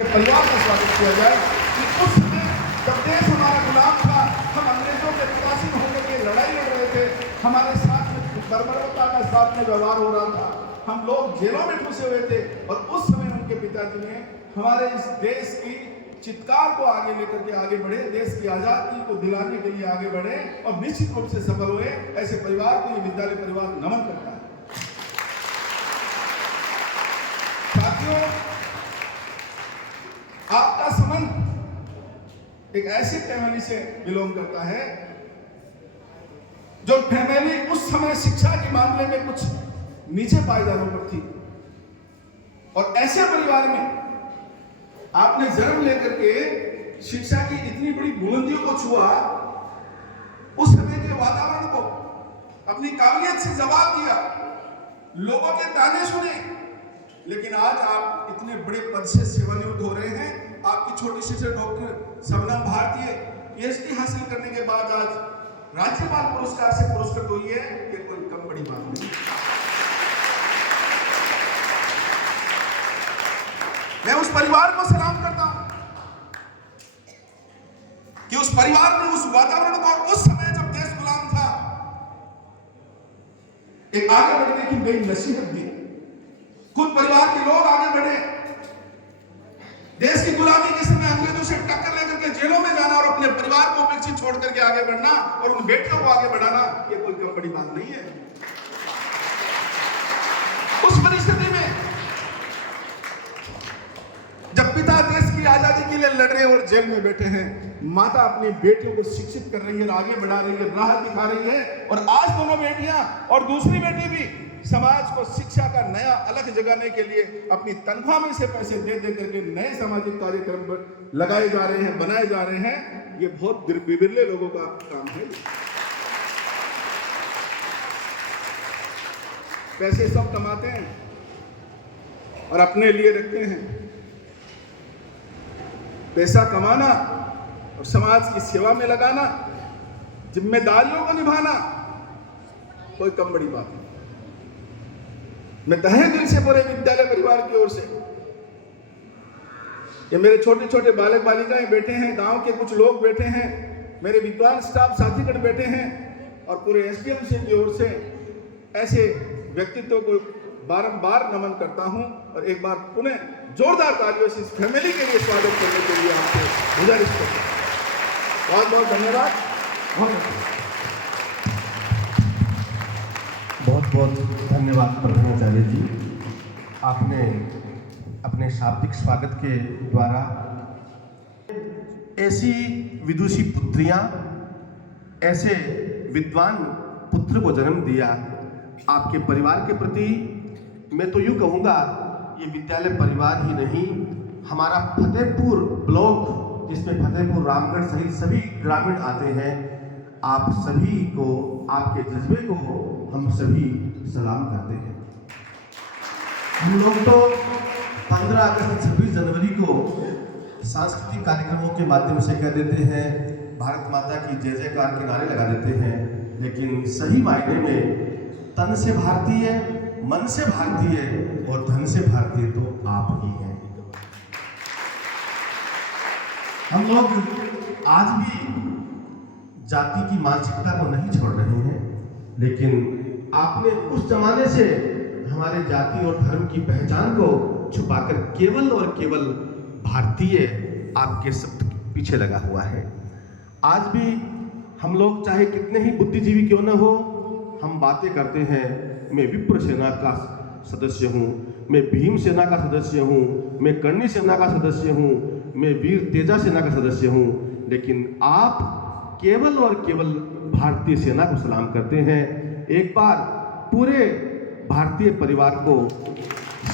परिवार का स्वागत किया जाए कि उस समय जब देश हमारा गुलाम था, हम अंग्रेजों के प्रवासी होने की लड़ाई लड़ रहे थे, हमारे साथ में बर्बरता का साथ में व्यवहार हो रहा था, हम लोग जेलों में फंसे हुए थे और उस समय उनके पिताजी ने हमारे इस देश की चित्कार को आगे लेकर के आगे बढ़े, देश की आजादी को दिलाने के लिए आगे बढ़े और निश्चित रूप से सफल हुए। ऐसे परिवार को ये विद्यालय परिवार नमन करता है। साथियों, आपका संबंध एक ऐसी फैमिली से बिलोंग करता है जो फैमिली उस समय शिक्षा के मामले में कुछ नीचे पायदानों पर थी और ऐसे परिवार में आपने जन्म लेकर के शिक्षा की इतनी बड़ी बुलंदियों को छुआ, उस समय के वातावरण को अपनी काबिलियत से जवाब दिया, लोगों के ताने सुने, लेकिन आज आप इतने बड़े पद से सेवानिवृत्त हो रहे हैं। आपकी छोटी शिक्षा डॉक्टर शबनम भारती पीएचडी हासिल करने के बाद आज राज्यपाल पुरस्कार से पुरस्कृत हुई है, ये कोई कम बड़ी बात नहीं। मैं उस परिवार को सलाम करता हूं कि उस परिवार ने उस वातावरण को उस समय जब देश गुलाम था एक आगे बढ़ने की नई नसीहत दी। खुद परिवार के लोग आगे बढ़े। देश की गुलामी के समय अंग्रेजों से टक्कर लेकर के जेलों में जाना और अपने परिवार को उपेक्षित छोड़ करके आगे बढ़ना और उन बेटियों को आगे बढ़ाना, ये कोई कम बड़ी बात नहीं है। उस परिस्थिति में जब पिता देश की आजादी के लिए लड़ रहे हैं और जेल में बैठे हैं, माता अपनी बेटियों को शिक्षित कर रही है, आगे बढ़ा रही है, राह दिखा रही है और आज दोनों बेटियां और दूसरी बेटी भी समाज को शिक्षा का नया अलग जगाने के लिए अपनी तनख्वाह में से पैसे दे दे करके नए सामाजिक कार्यक्रम पर लगाए जा रहे हैं, बनाए जा रहे हैं। ये बहुत बिरले लोगों का काम है। पैसे सब कमाते हैं और अपने लिए रखते हैं। पैसा कमाना और समाज की सेवा में लगाना, जिम्मेदारियों को निभाना कोई कम बड़ी बात नहीं। मैं तहे दिल से पूरे विद्यालय परिवार की ओर से, ये मेरे छोटे छोटे बालक बालिकाएं बैठे हैं, गांव के कुछ लोग बैठे हैं, मेरे विद्वान स्टाफ साथीगण बैठे हैं और पूरे एसडीएम से की ओर से ऐसे व्यक्तित्व को बारंबार नमन करता हूं और एक बार पुनः जोरदार तालियों से इस फैमिली के लिए स्वागत करने के लिए आपसे गुजारिश करता हूं। बहुत बहुत धन्यवाद। बहुत बहुत धन्यवाद प्रधानाचार्य जी, आपने अपने शाब्दिक स्वागत के द्वारा ऐसी विदुषी पुत्रियां, ऐसे विद्वान पुत्र को जन्म दिया। आपके परिवार के प्रति मैं तो यूँ कहूँगा, ये विद्यालय परिवार ही नहीं, हमारा फतेहपुर ब्लॉक, जिसमें फतेहपुर रामगढ़ सहित सभी ग्रामीण आते हैं, आप सभी को, आपके जज्बे को हम सभी सलाम करते हैं। हम लोग तो 15 अगस्त 26 जनवरी को सांस्कृतिक कार्यक्रमों के माध्यम से कह देते हैं, भारत माता की जय जयकार के नारे लगा देते हैं, लेकिन सही मायने में तन से भारतीय, मन से भारतीय और धन से भारतीय तो आप ही हैं। हम लोग आज भी जाति की मानसिकता को नहीं छोड़ रहे हैं, लेकिन आपने उस जमाने से हमारे जाति और धर्म की पहचान को छुपाकर केवल और केवल भारतीय आपके शब्द पीछे लगा हुआ है। आज भी हम लोग चाहे कितने ही बुद्धिजीवी क्यों न हो, हम बातें करते हैं, मैं विप्र सेना का सदस्य हूँ, मैं भीम सेना का सदस्य हूँ, मैं कर्णी सेना का सदस्य हूँ, मैं वीर तेजा सेना का सदस्य हूँ, लेकिन आप केवल और केवल भारतीय सेना को सलाम करते हैं। एक बार पूरे भारतीय परिवार को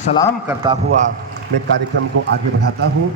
सलाम करता हुआ मैं कार्यक्रम को आगे बढ़ाता हूँ।